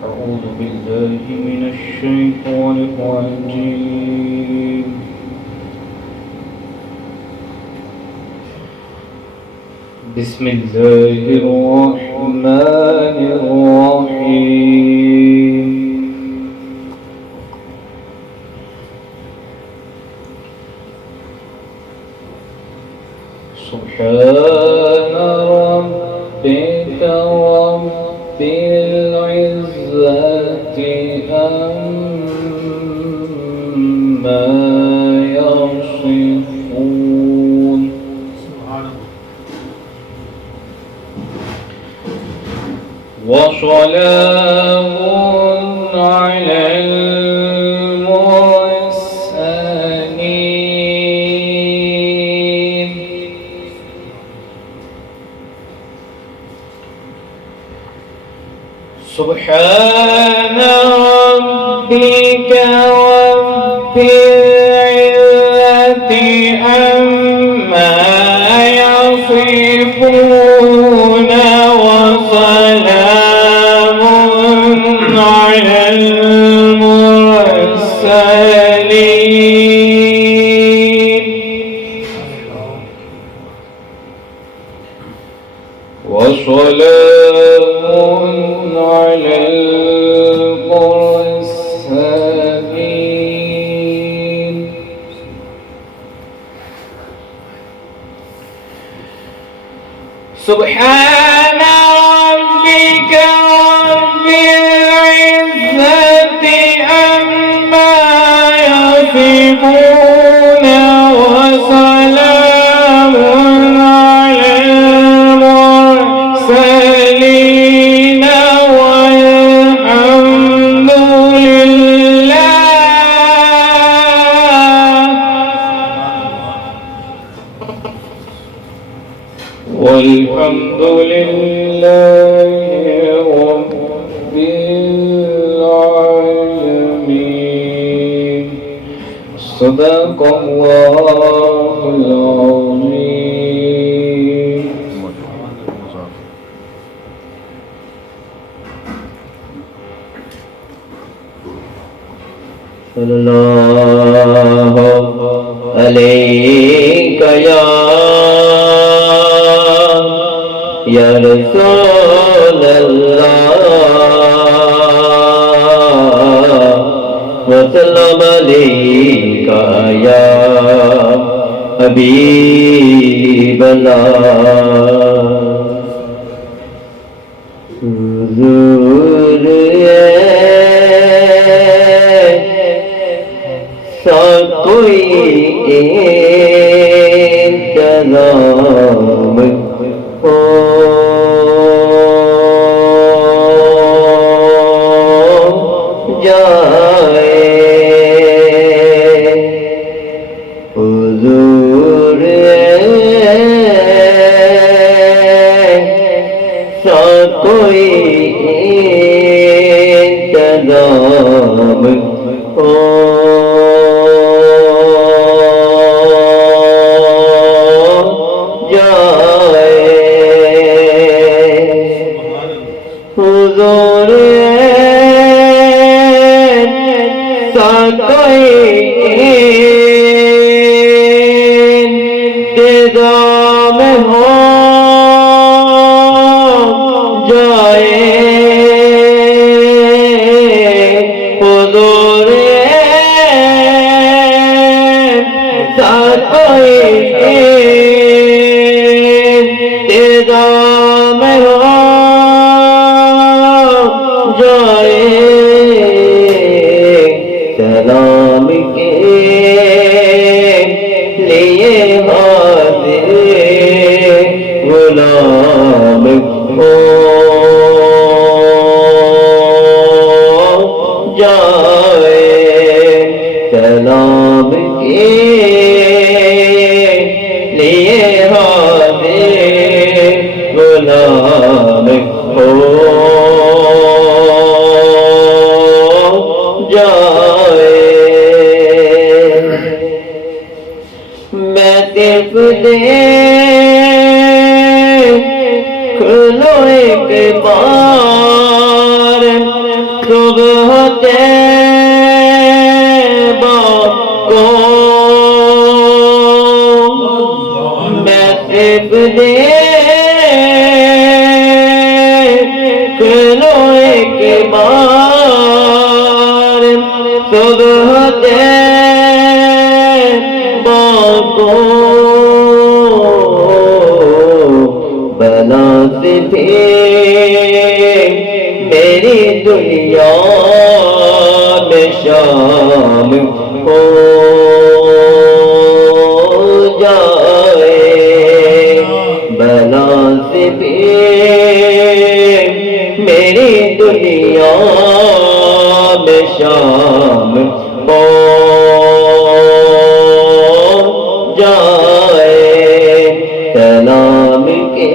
أعوذ بالله من الشيطان الرجيم. بسم الله الرحمن الرحيم. سبحان ربك رب العزة عما يصفون. وسلام على المرسلين سبحان ربك رب العزة عما يصفون وسلام على المرسلين وسلام على المرسلين. سبحان ربك رب العزة عما يصفون وسلام على المرسلين والحمد لله رب العالمين. صدق الله العظيم. صلی اللہ علیک یا رسول اللہ وسلم علیک یا حبیب اللہ. حضور ایسا کوئی انتظام ہو جائے. حضور ایسا کوئی انتظام ہو حضور ایسا کوئی انتظام ہو جائے. حضور ایسا کوئی انتظام ہو جائے. سلام کے لو ایک بار صبح طیبہ کو بلا سے بھی میری دنیا میں شام ہو جائے بلا سے بھی میری دنیا میں شام ہو جائے سلام کے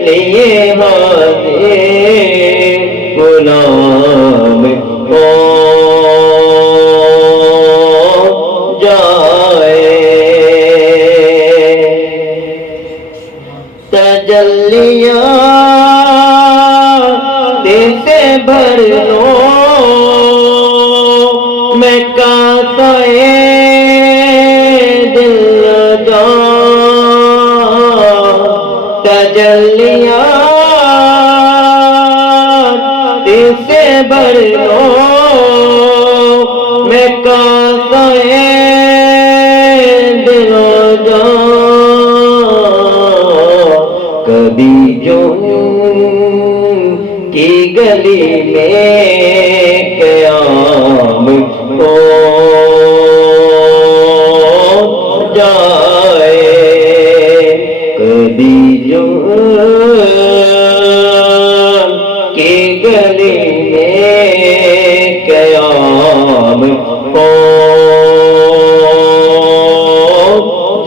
لیے حاضر غلام ہو جائے تجلیات سے بھر لو میں کاسے دل جا تجلیات سے بھر لو میں کاسے دل جا کبھی جو کی گلی میں قیام ہو جائے کبھی جو کی گلی میں قیام ہو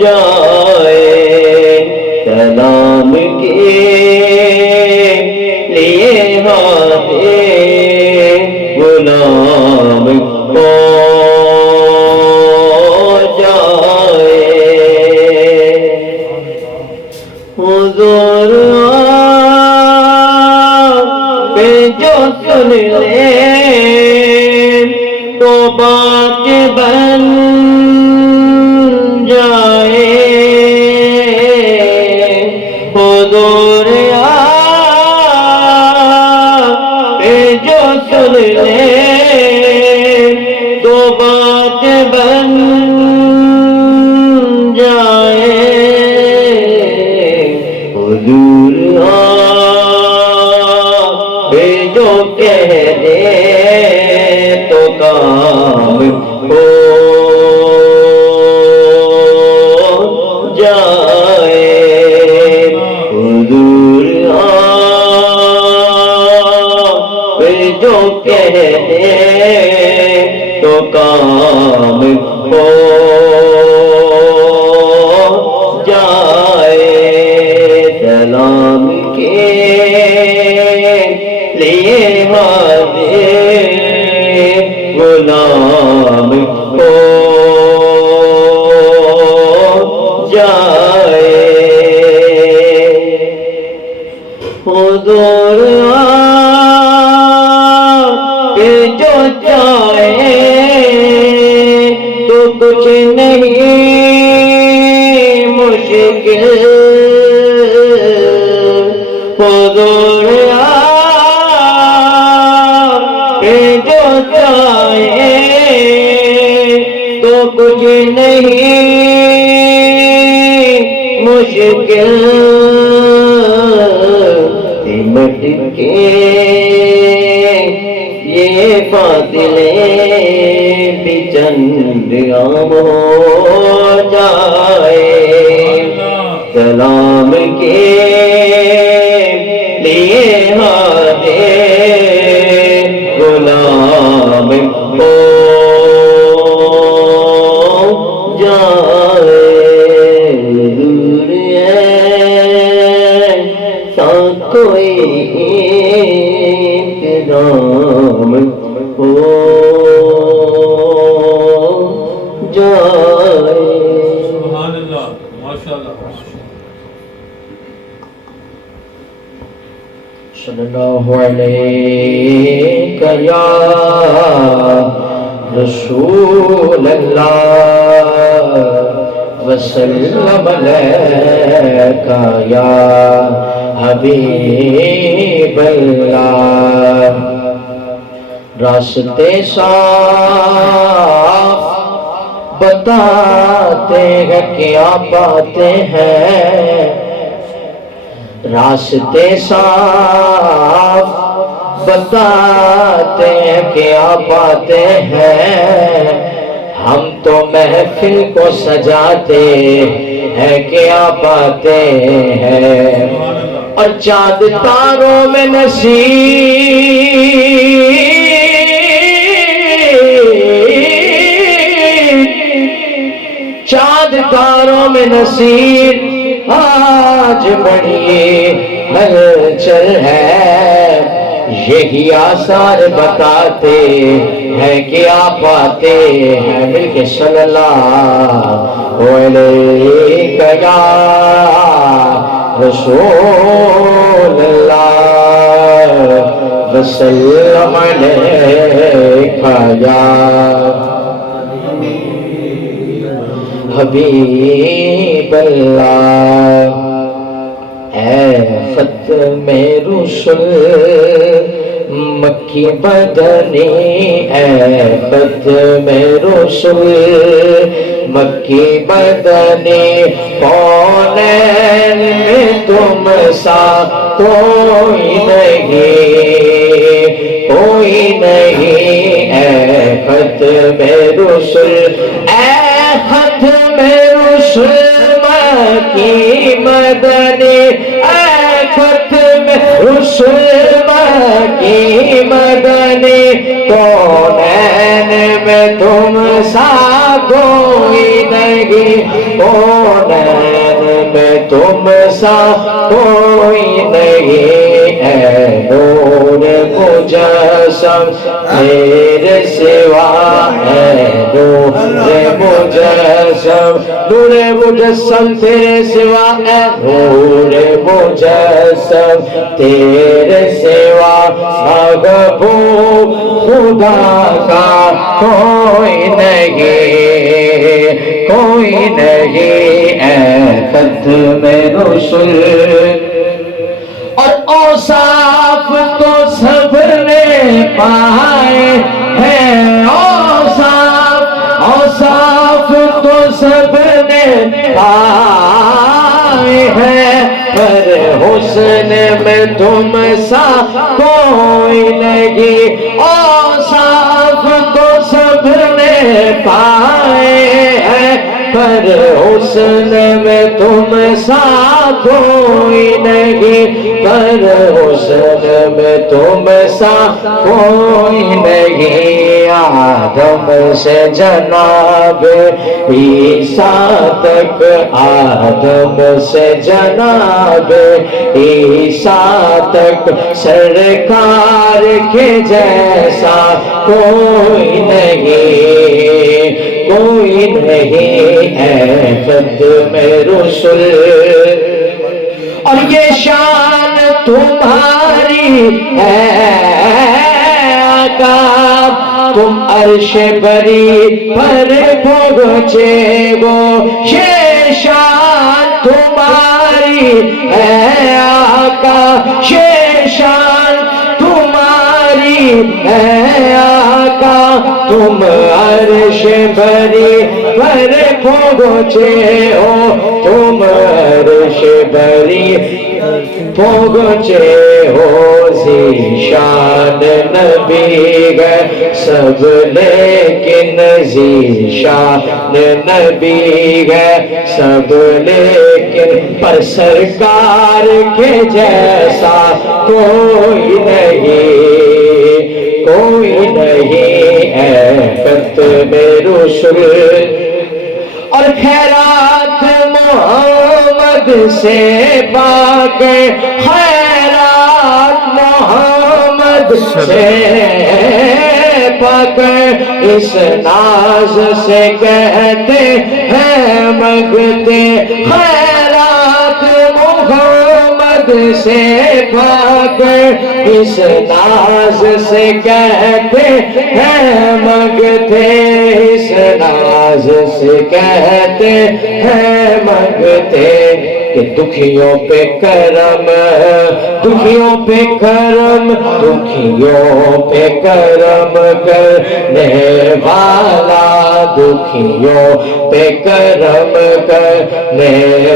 جائے سلام کے لیے حاضر غلام ہو جائے حضور آپ جو سن لے تو بات بن جائے حضور آپ جو سن لے تو بات بن جائے حضور آپ جو کہہ دے تو کام ہو جائے حضور آپ جو کہہ دے تو کام ہو جائے سلام کے لیے حاضر غلام ہو جائے حضور آپ جو چاہے تو کچھ نہیں مشکل حضور آپ جو چاہے تو کچھ نہیں مشکل سمٹ کے یہ فاصلے بھی چند عام ہو جائے سلام کے لیے حاضر غلام ہو جائے حضور ایسا کوئی انتظام ہو جائے سبحان اللہ ماشاءاللہ صلی اللہ علیہ یا رسول اللہ وسلم علیکہ یا حبیب اللہ راستے صاف بتاتے ہیں کیا باتیں ہیں راستے صاف بتاتے ہیں کیا باتیں ہیں ہم تو محفل کو سجاتے ہیں کیا باتیں ہیں اور چاند تاروں میں نصیر چاند تاروں میں نصیر آج بڑی ہلچل ہے یہی آثار بتاتے ہیں کیا باتیں ہیں مل کے صلی اللہ علیہ یا رسول اللہ وسلم علیہ یا حبیب اللہ اے ختم رسل مکی مدنی اے ختم رسل مکی مدنی کونین میں تم سا کوئی نہیں اے ختم رسل اے ختم رسل مکی مدنی اے ختم رسل مکی مدنی کونین میں تم سا کوئی نہیں کونین میں تم سا کوئی نہیں اے نور مجسم تیرے سوا اے نور مجسم تیرے سوا اے نور مجسم تیرے سوا محبوب خدا کا کوئی نہیں اے ختم رسل اور اوصاف تو سب نے پائے ہیں اوصاف تو سب نے پائے ہیں پر حسن میں تم سا کوئی نہیں اوصاف تو سب نے پائے ہیں پر حسن میں تم سا کوئی نہیں پر حسن میں تم سا کوئی نہیں آدم سے جناب عیسیٰ تک آدم سے جناب عیسیٰ تک سرکار کے جیسا کوئی نہیں اے ختم رسل اور یہ شان تمہاری ہے آقا تم عرش بری پر پہنچے گو یہ شان تمہاری ہے آقا یہ شان تمہاری ہے آقا تم عرش بری پر پہنچے ہو تم عرش بری پہنچے ہو ذیشان نبی ہے سب لیکن ذیشان نبی ہے سب لیکن پر سرکار کے جیسا کوئی نہیں اے ختم رسل اور خیرات محمد سے پاک خیرات محمد سے پاک اس ناز سے کہتے ہیں مگتے خیرات محمد سے پاک اس ناز سے کہتے ہیں مگتے اس ناز سے کہتے ہیں مگتے کہ دکھیوں پہ کرم، دکھیوں پہ کرم، دکھیوں پہ کرم کرنے والا، دکھیوں پہ کرم کرنے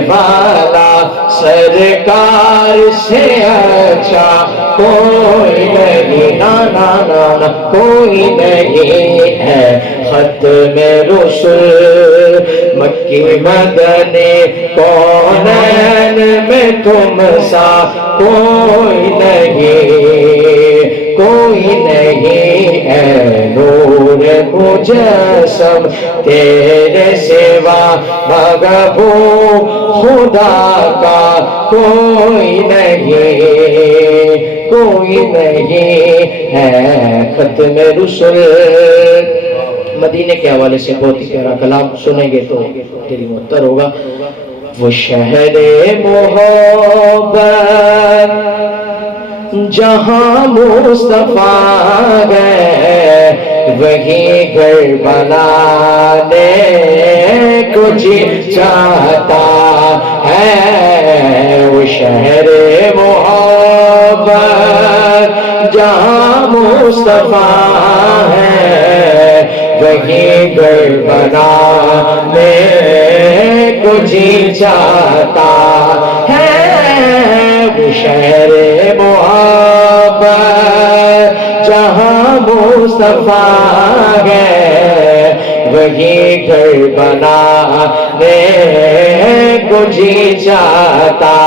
والا، سرکار سے اچھا کوئی نہیں، نا نا نا نا کوئی نہیں ہے، ختم رسل مکی مدنی کونین میں تم سا کوئی نہیں، کوئی نہیں ہے، نور مجسم تیرے سوا مغبوب خدا کا کوئی نہیں، کوئی نہیں ہے، ختم رسل۔ مدینے کے حوالے سے بہت ہی پیارا کلام سنیں گے تو دل معطر ہوگا۔ وہ شہر محبت جہاں مصطفیٰ گئے، وہی گھر بنانے کو جی چاہتا ہے، وہ شہر محبت جہاں مصطفیٰ ہے، وہی گھر بنانے کو جی چاہتا ہے، وہ شہر محبت جہاں مصطفیٰ ہے، وہی گھر بنانے کو جی چاہتا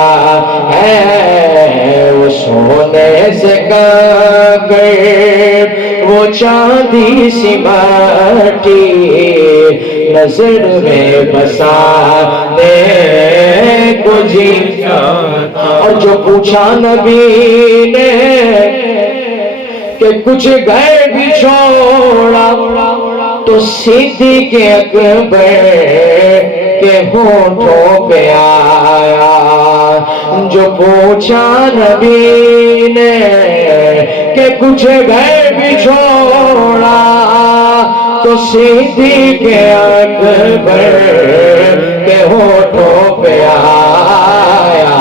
ہے، وہ سونے سے کنگن وہ چاندی سی مٹی نظر میں بسانے کو جی چاہتا، اور جو پوچھا نبی نے کہ کچھ گھر بھی چھوڑا، تو صدیق اکبر کے ہونٹوں پہ آیا، جو پوچھا نبی نے کہ کچھ گھر بھی چھوڑا، تو صدیق اکبر کے ہونٹوں پہ آیا،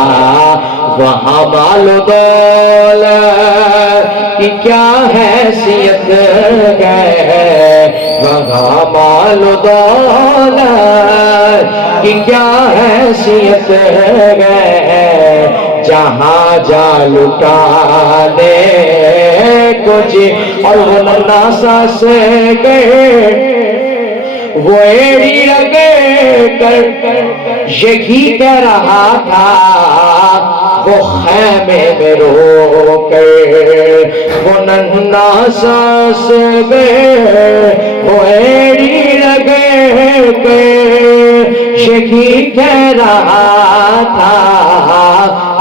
وہاں مال و دولت کی کیا حیثیت ہے، وہاں مال و دولت کی کیا حیثیت ہے، جہاں جا لٹانے کو جی، اور وہ نناسا سے گئے، وہ ایڑی لگے کر یہی کہہ رہا تھا، وہ خیمے میں رو کر، وہ ننھا ساس گئے، وہ ایڑی لگے کر یہی کہہ رہا تھا،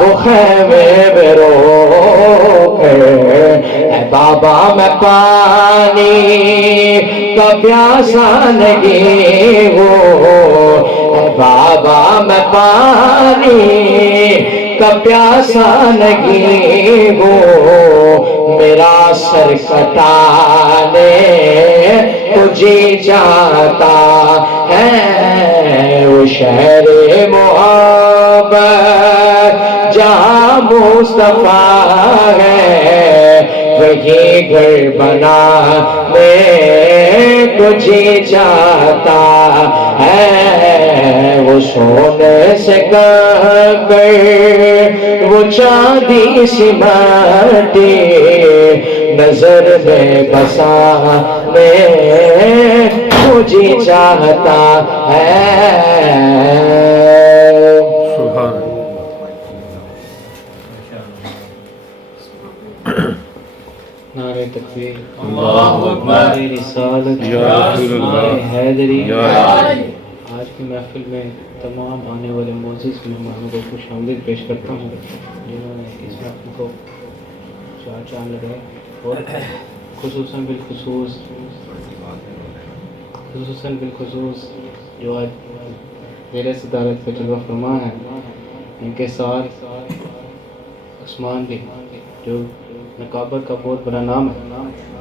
وہ خیمے میں رو کر، اے بابا میں پانی کا پیاسا نہیں ہوں، اے بابا میں پانی کا پیاسا نہیں ہوں، میرا سر کٹانے کو جی چاہتا ہے، وہ شہر محبت جہاں مصطفیٰ ہے، وہی گھر بنانے کو جی چاہتا ہے، وہ سونے سے کنگن وہ چاندی سی مٹی نظر میں بسانے کو جی چاہتا ہے۔ نعرہ تکبیر، اللہ اکبر، نعرہ رسالت، یا رسول اللہ، نعرہ حیدری۔ یا آج کی محفل میں تمام آنے والے معزز مہمانوں کو خوش آمدید پیش کرتا ہوں، جنہوں نے اس محفل کو چار چاند لگائے، اور خصوصاً بالخصوص جو آج زیر صدارت کا جلوہ فرما ہے، ان کے ساتھ عثمان بھی، جو نقابت کا بہت بڑا نام ہے،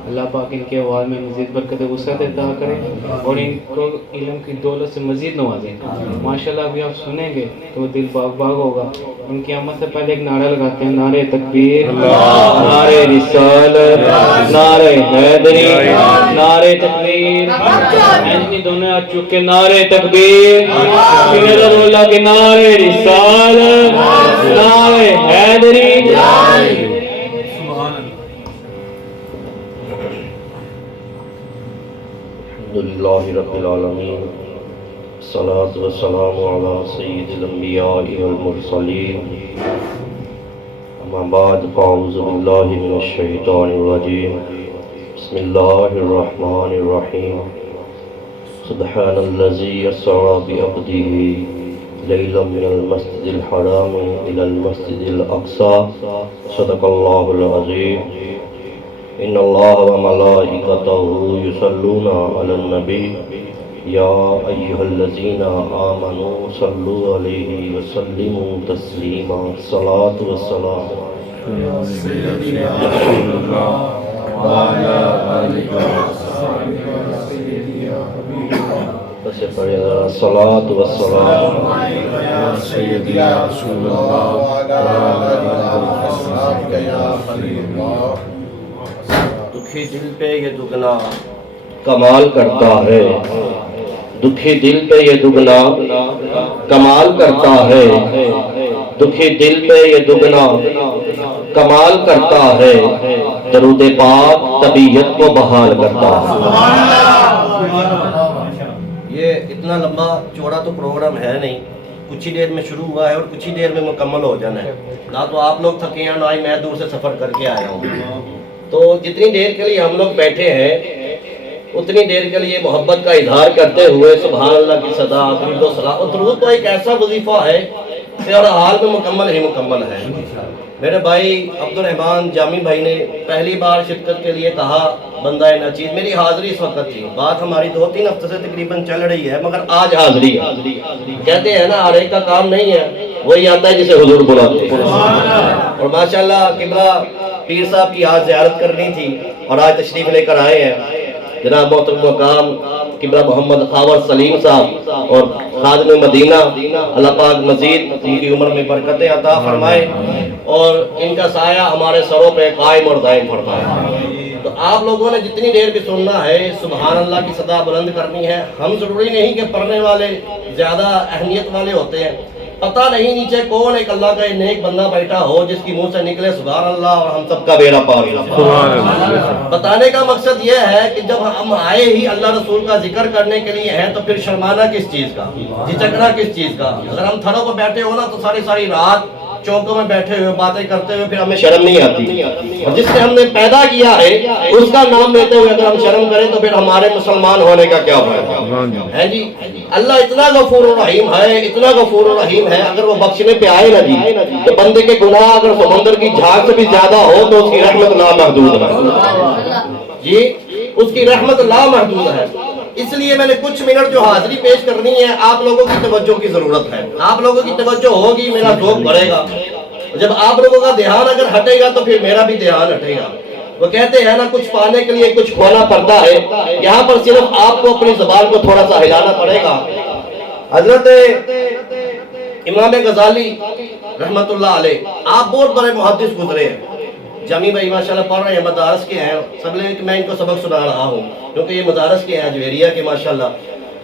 اللہ پاک ان کے احوال میں مزید برکت وسعت عطا کرے اور ان کو علم کی دولت سے مزید نوازے. ماشاءاللہ ابھی آپ سنیں گے تو دل باغ باغ ہوگا. ان کی آمد سے پہلے ایک نعرہ لگاتے ہیں, نعرہ تکبیر, نعرہ رسالت, نعرہ حیدری, نعرہ تکبیر. ایسے دونوں ہاتھ چک کے نعرہ تکبیر, پھر اللہ کے نعرہ رسالت, نعرہ حیدری. الحمدللہ رب العالمین, الصلاۃ والسلام علی سید الانبیاء والمرسلین, اما بعد فاعوذ باللہ من الشیطان الرجیم, بسم اللہ الرحمن الرحیم. سبحان الذی اسری بعبدہ لیلا من المسجد الحرام الی المسجد الاقصی, صدق اللہ العظیم. ان اللہ و ملائکتہ یصلون علی النبی یا ایھا الذین آمنوا صلوا علیہ وسلموا تسلیما. الصلاۃ والسلام بس پڑھے الصلاۃ والسلام دکھی دل پہ یہ دگنا کمال کرتا ہے, دکھی دل پہ یہ دگنا کمال کرتا ہے, دکھی دل پہ یہ دگنا کمال کرتا ہے, درود پاک طبیعت کو بحال کرتا ہے. یہ اتنا لمبا چوڑا تو پروگرام ہے نہیں, کچھ ہی دیر میں شروع ہوا ہے اور کچھ ہی دیر میں مکمل ہو جانا ہے. نہ تو آپ لوگ تھکے ہیں, نہ ہی میں دور سے سفر کر کے آیا ہوں. تو جتنی دیر کے لیے ہم لوگ بیٹھے ہیں اتنی دیر کے لیے محبت کا اظہار کرتے ہوئے سبحان اللہ کی صدا, درود و سلام. اور درود تو ایک ایسا وظیفہ ہے کہ ہر حال میں مکمل ہی مکمل ہے. میرے بھائی عبد الرحمان جامی بھائی نے پہلی بار شرکت کے لیے کہا بندہ ناچیز, میری حاضری اس وقت تھی. بات ہماری 2-3 ہفتے سے تقریباً چل رہی ہے, مگر آج حاضری ہے. کہتے ہیں نا ہر ایک کا کام نہیں ہے, وہی آتا ہے جسے حضور بلاتے ہیں. اور ماشاءاللہ قبلہ پیر صاحب کی آج زیارت کرنی تھی اور آج تشریف لے کر آئے ہیں جناب محترم مقام قبلہ محمد خاور سلیم صاحب اور خادم مدینہ. اللہ پاک مزید ان کی عمر میں برکتیں عطا فرمائے اور ان کا سایہ ہمارے سروں پہ قائم اور دائم فرمائے. تو آپ لوگوں نے جتنی دیر بھی سننا ہے سبحان اللہ کی صدا بلند کرنی ہے. ہم ضروری نہیں کہ پڑھنے والے زیادہ اہمیت والے ہوتے ہیں, پتہ نہیں نیچے کون ایک اللہ کا نیک بندہ بیٹھا ہو جس کی منہ سے نکلے سبحان اللہ اور ہم سب کا بیڑا پار ہو. بتانے کا مقصد یہ ہے کہ جب ہم آئے ہی اللہ رسول کا ذکر کرنے کے لیے ہیں تو پھر شرمانا کس چیز کا, جھجکنا کس چیز کا. اگر ہم تھڑوں پہ بیٹھے ہو نا تو ساری رات چوکوں میں بیٹھے ہوئے باتیں کرتے ہوئے پھر ہمیں شرم نہیں آتی. اور جس نے ہم نے پیدا کیا ہے اس کا نام لیتے ہوئے اگر ہم شرم کریں تو پھر ہمارے مسلمان ہونے کا کیا فائدہ ہے جی. اللہ اتنا غفور و رحیم ہے, اتنا غفور و رحیم ہے, اگر وہ بخشنے پہ آئے نا جی تو بندے کے گناہ اگر سمندر کی جھاگ سے بھی زیادہ ہو تو اس کی رحمت لامحدود ہے جی, اس کی رحمت لامحدود ہے. اس لیے میں نے کچھ منٹ جو حاضری پیش کرنی ہے آپ لوگوں کی توجہ کی ضرورت ہے. آپ لوگوں کی توجہ ہوگی میرا ذوق بڑھے گا. جب آپ لوگوں کا دھیان اگر ہٹے گا تو پھر میرا بھی دھیان ہٹے گا. وہ کہتے ہیں نا کچھ پانے کے لیے کچھ کھونا پڑتا ہے, یہاں پر صرف آپ کو اپنی زبان کو تھوڑا سا ہلانا پڑے گا. حضرت امام غزالی رحمت اللہ علیہ آپ بہت بڑے محدث گزرے ہیں. جامی بھائی ماشاءاللہ پڑھ رہے ہیں, مدارس کے ہیں, سب لے کہ میں ان کو سبق سنا رہا ہوں کیونکہ یہ مدارس کے ہیں جویریہ کے ماشاءاللہ.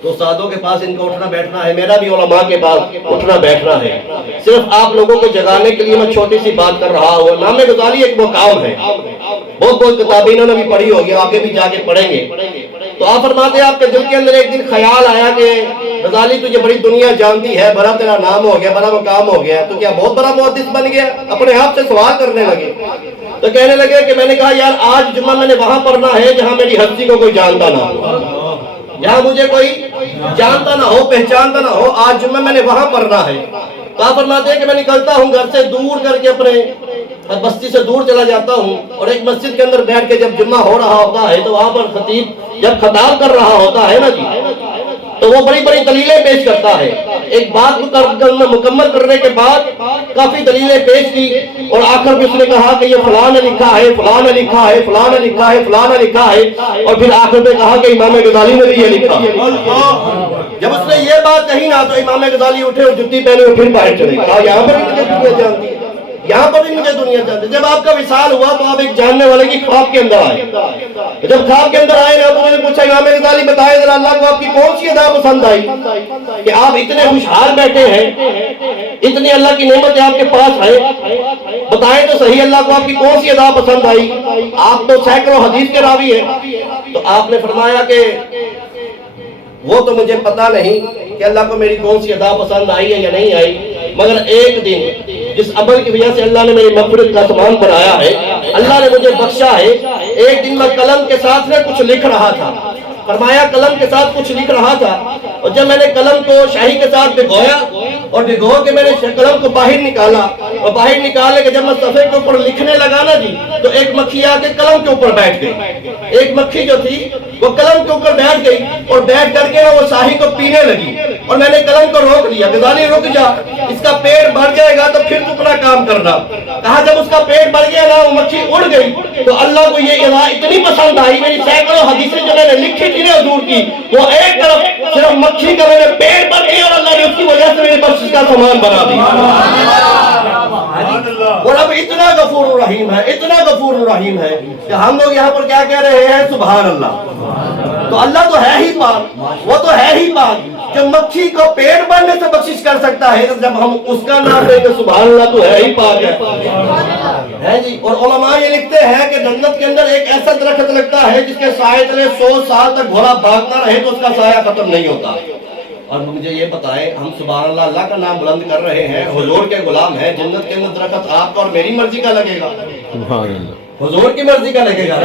تو استادوں کے پاس ان کو اٹھنا بیٹھنا ہے, میرا بھی علماء کے پاس اٹھنا بیٹھنا ہے. صرف آپ لوگوں کو جگانے کے لیے میں چھوٹی سی بات کر رہا ہوں. امام غزالی ایک مقام ہے, بہت کتابیں انہوں نے بھی پڑھی ہوگی, آگے بھی جا کے پڑھیں گے. تو آپ فرماتے ہیں آپ کے دل کے اندر ایک دن خیال آیا کہ غزالی تجھے بڑی دنیا جانتی ہے, بڑا تیرا نام ہو گیا, بڑا مقام ہو گیا, تو کیا بہت بڑا محدث بن گیا؟ اپنے آپ سے سوال کرنے لگے. تو کہنے لگے کہ میں نے کہا یار آج جمعہ میں نے وہاں پڑھنا ہے جہاں میری ہستی کو کوئی جانتا نہ ہو, جہاں مجھے کوئی جانتا نہ ہو, پہچانتا نہ ہو. آج جمعہ میں نے وہاں پڑھنا ہے. تو آپ فرماتے ہیں کہ میں نکلتا ہوں گھر سے دور کر کے اپنے بستی سے دور چلا جاتا ہوں اور ایک مسجد کے اندر بیٹھ کے جب جمعہ ہو رہا ہوتا ہے تو وہاں پر خطیب جب خطاب کر رہا ہوتا ہے نا جی تو وہ بڑی بڑی دلیلیں پیش کرتا ہے. ایک بات کو مکمل کرنے کے بعد کافی دلیلیں پیش کی اور آخر میں اس نے کہا کہ یہ فلاں نے لکھا ہے, فلاں نے لکھا ہے, فلاں نے لکھا ہے, فلاں نے لکھا ہے, اور پھر آخر میں کہا کہ امام غزالی نے بھی یہ لکھا. جب اس نے یہ بات کہی نا تو امام غزالی اٹھے اور جتی پہنے اور پھر باہر چلے. کہا یہاں پر بھی مجھے دنیا جانتی ہے, یہاں پر بھی مجھے دنیا جانتی ہے. جب آپ کا وصال ہوا تو آپ ایک جاننے والے کی خواب کے اندر آئے. جب خواب کے اندر آئے نا تو میں نے پوچھا امام غزالی بتائے ذرا اللہ کو آپ کی کون سی ادا پسند آئی کہ آپ اتنے خوشحال بیٹھے ہیں, اتنی اللہ کی نعمتیں آپ کے پاس ہے, بتائیں تو صحیح اللہ کو آپ کی کون سی ادا پسند آئی. آپ تو سینکڑوں حدیث کے راوی ہیں. تو آپ نے فرمایا کہ وہ تو مجھے پتا نہیں کہ اللہ کو میری کون سی ادا پسند آئی ہے یا نہیں آئی, مگر ایک دن جس عمل کی وجہ سے اللہ نے میری مغفرت کا سامان بنایا ہے, اللہ نے مجھے بخشا ہے. ایک دن میں قلم کے ساتھ میں کچھ لکھ رہا تھا. فرمایا قلم کے ساتھ کچھ لکھ رہا تھا, اور جب میں نے قلم کو شاہی کے ساتھ بھگویا اور بھگو کے میں نے قلم کو باہر نکالا, اور باہر نکالنے کے جب میں صفحے کے اوپر لکھنے لگا نا جی, تو ایک مکھی آ کے قلم کے اوپر بیٹھ گئی. ایک مکھی جو تھی وہ قلم کے اوپر بیٹھ گئی اور بیٹھ کر کے وہ شاہی کو پینے لگی, اور میں نے قلم کو روک لیا. غزالی رک جا, اس کا پیٹ بڑھ جائے گا تو پھر تو اپنا کام کرنا. کہا جب اس کا پیٹ بڑھ گیا نا وہ مکھی اڑ گئی, تو اللہ کو یہ ادا اتنی پسند آئی, میری سینکڑوں حدیثیں جو میں نے لکھی تھی نا حضور کی, وہ ایک طرف صرف مکھی کا میرے پیٹ بڑھ گیا اور اللہ نے اس کی وجہ سے میری بخشش کا سامان بنا دیا. اور اب اتنا غفور الرحیم ہے, اتنا غفور الرحیم ہے کہ ہم لوگ یہاں پر کیا کہہ رہے ہیں, سبحان اللہ. تو اللہ تو ہے ہی پاک, وہ تو ہے ہی پاک جو مکھی کو پیٹ بھرنے سے بخشش کر سکتا ہے. جب ہم اس کا نام لیں گے سبحان اللہ تو ہے ہی پاک ہے جی. اور علماء یہ لکھتے ہیں کہ جنت کے اندر ایک ایسا درخت لگتا ہے جس کے سائے تلے 100 سال تک گھوڑا بھاگتا رہے تو اس کا سایہ ختم نہیں ہوتا. اور مجھے یہ بتائیں, ہم سبحان اللہ اللہ کا نام بلند کر رہے ہیں, حضور کے غلام ہیں. جنت کے اندر درخت آپ کا اور میری مرضی کا لگے گا, سبحان اللہ, حضور کی مرضی کا لگے گا.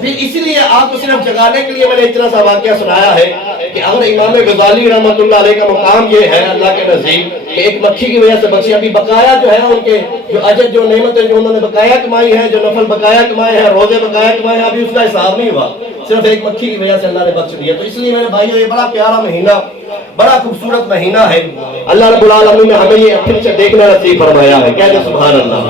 پھر اسی لیے آپ کو صرف جگانے کے لیے میں نے اتنا سا واقعہ سنایا ہے کہ اگر امام غزالی رحمۃ اللہ علیہ کا مقام یہ ہے اللہ کے نزدیک کہ ایک مکھی کی وجہ سے بخشی. ابھی بقایا جو ہے ان کے جو اجر جو نعمتیں جو انہوں نے بقایا کمائی ہے, جو نفل بقایا کمائے ہیں, روزے بقایا کمائے ہیں, ابھی اس کا حساب نہیں ہوا, صرف ایک مکھی کی وجہ سے اللہ نے بخش دیا. تو اس لیے میرے بھائیو یہ بڑا پیارا مہینہ, بڑا خوبصورت مہینہ ہے. اللہ رب العالمین نے ہمیں یہ پھر سے دیکھنا نصیب فرمایا ہے. کہتے سبحان اللہ.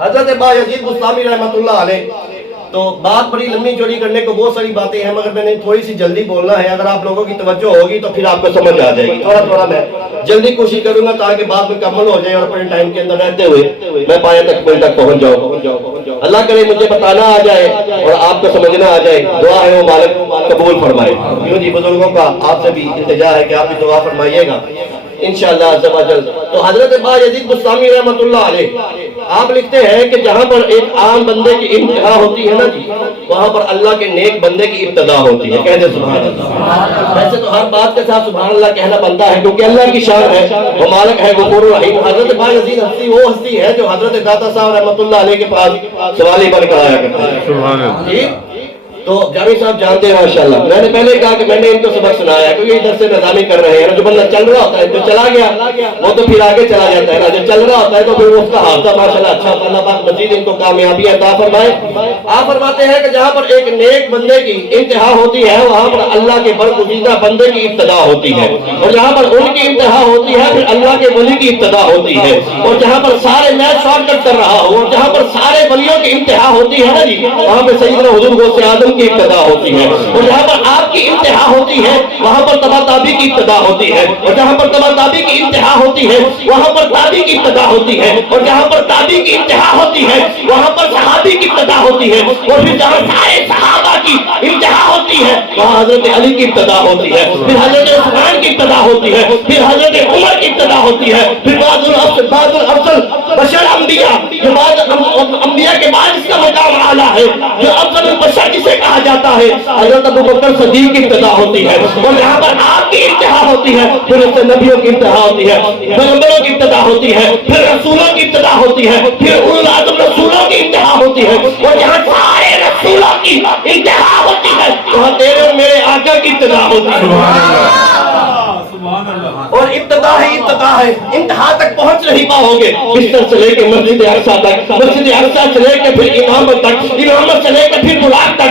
حضرت بایزید بستامی رحمۃ اللہ علیہ, تو بات بڑی لمبی چوڑی کرنے کو بہت ساری باتیں ہیں, مگر میں نے تھوڑی سی جلدی بولنا ہے. اگر آپ لوگوں کی توجہ ہوگی تو پھر آپ کو سمجھ آ جائے گی. تھوڑا میں جلدی کوشش کروں گا تاکہ بات مکمل ہو جائے اور اپنے ٹائم کے اندر رہتے ہوئے میں پایہ تکمیل تک پہنچ جاؤں. اللہ کرے مجھے بتانا آ جائے اور آپ کو سمجھنا آ جائے. دعا ہے وہ مالک قبول فرمائے. یوں جی بزرگوں کا آپ سے بھی التجا ہے کہ آپ بھی دعا فرمائیے گا انشاءاللہ عز و جل. تو حضرت بایزید بستامی رحمۃ اللہ علیہ آپ لکھتے ہیں کہ جہاں پر ایک عام بندے کی انتہا ہوتی ہے نا جی, وہاں پر اللہ کے نیک بندے کی ابتدا ہوتی ہے. کہتے سبحان اللہ. ویسے تو ہر بات کے ساتھ سبحان اللہ کہنا بنتا ہے کیونکہ اللہ کی شان ہے, وہ مالک ہے غفور الرحیم. حضرت بایزید ہستی وہ ہستی ہے جو حضرت داتا صاحب رحمۃ اللہ علیہ کے پاس سوالی بن کر آیا کرتے ہیں. سبحان اللہ. جی تو جاوید صاحب جانتے ہیں ماشاءاللہ, میں نے پہلے کہا کہ میں نے ان کو سبق سنایا ہے کیونکہ ادھر سے نظامی کر رہے ہیں. جو بندہ چل رہا ہوتا ہے جو چلا گیا وہ تو پھر آگے چلا جاتا ہے نا, جو چل رہا ہوتا ہے تو پھر اس کا حادثہ ماشاءاللہ اچھا. اللہ پاک مزید ان کو کامیابی عطا فرمائے. آپ فرماتے ہیں کہ جہاں پر ایک نیک بندے کی انتہا ہوتی ہے وہاں پر اللہ کے برگزیدہ بندے کی ابتدا ہوتی ہے, اور جہاں پر ان کی انتہا ہوتی ہے پھر اللہ کے ولی کی ابتدا ہوتی ہے. اور جہاں پر سارے میں شارٹ کٹ کر رہا ہوں, اور جہاں پر سارے ولیوں کی انتہا ہوتی ہے نا جی, وہاں پہ سیدنا حضور غوث اعظم کی ابتدا ہوتی ہے. اور جہاں پر آپ کی انتہا ہوتی ہے وہاں پر تبا تابی کی ابتدا ہوتی ہے, اور جہاں پر تبا تابی کی انتہا ہوتی ہے وہاں پر تابی کی ابتدا ہوتی ہے, اور جہاں پر تابی کی انتہا ہوتی ہے وہاں پر صحابی کی ابتدا ہوتی ہے, اور پھر جہاں سارے صحابہ کی انتہا ہوتی ہے وہاں حضرت علی کی ابتدا ہوتی ہے, پھر حضرت عثمان کی ابتدا ہوتی ہے, پھر حضرت عمر کی ابتدا ہوتی ہے, پھر بعد الافضل بشر انبیاء جو بعد انبیاء کے بعد اس کا مقام اعلیٰ ہے, جو افضل البشر جسے کہا جاتا ہے حضرت ابوبکر صدیق کی ابتدا ہوتی ہے. اور یہاں پر آپ کی انتہا ہوتی ہے, پھر اس سے نبیوں کی انتہا ہوتی ہے, پیغمبروں کی ابتدا ہوتی ہے, پھر رسولوں کی ابتدا ہوتی ہے, پھر اولو العزم رسولوں کی انتہا ہوتی ہے, اور جہاں سارے رسولوں کی انتہا ہوتی ہے وہاں تیرے اور میرے آقا کی ابتدا ہوتی ہے. اور ابتدا ہے, انتہا تک پہنچ نہیں پاؤ گے. بستر سے لے کے مسجد اقصیٰ تک, مسجد اقصیٰ سے لے کے پھر امامت تک, امامت سے لے کے پھر براق تک,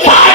7